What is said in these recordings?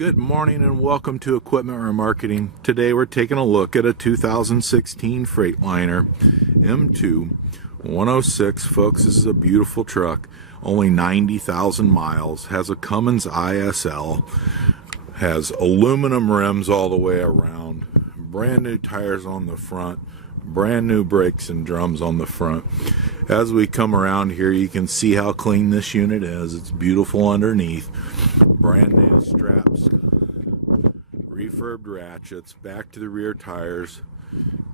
Good morning and welcome to Equipment Remarketing. Today we're taking a look at a 2016 Freightliner M2 106. Folks, this is a beautiful truck. Only 90,000 miles. Has a Cummins ISL. Has aluminum rims all the way around. Brand new tires on the front. Brand new brakes and drums on the front. As we come around here, you can see how clean this unit is. It's beautiful underneath. Brand new straps, refurbed ratchets, back to the rear tires.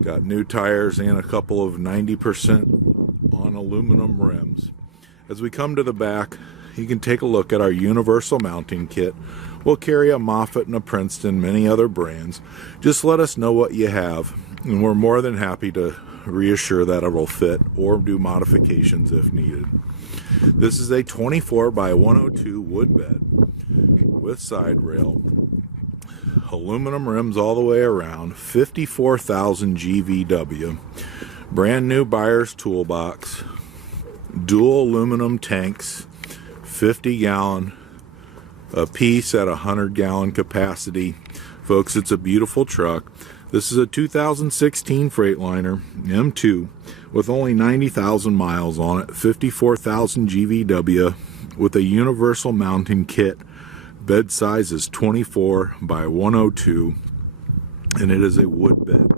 Got new tires and a couple of 90% on aluminum rims. As we come to the back, you can take a look at our universal mounting kit. We'll carry a Moffett and a Princeton, many other brands. Just let us know what you have, and we're more than happy to reassure that it will fit or do modifications if needed. This is a 24 by 102 wood bed with side rail, aluminum rims all the way around, 54,000 GVW, brand new buyer's toolbox, dual aluminum tanks, 50-gallon a piece at 100-gallon capacity. Folks, it's a beautiful truck. This is a 2016 Freightliner M2 with only 90,000 miles on it, 54,000 GVW with a universal mounting kit. Bed size is 24 by 102 and it is a wood bed.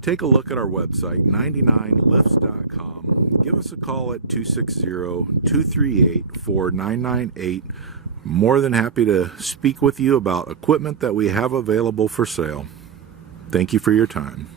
Take a look at our website, 99lifts.com. Give us a call at 260-238-4998. More than happy to speak with you about equipment that we have available for sale. Thank you for your time.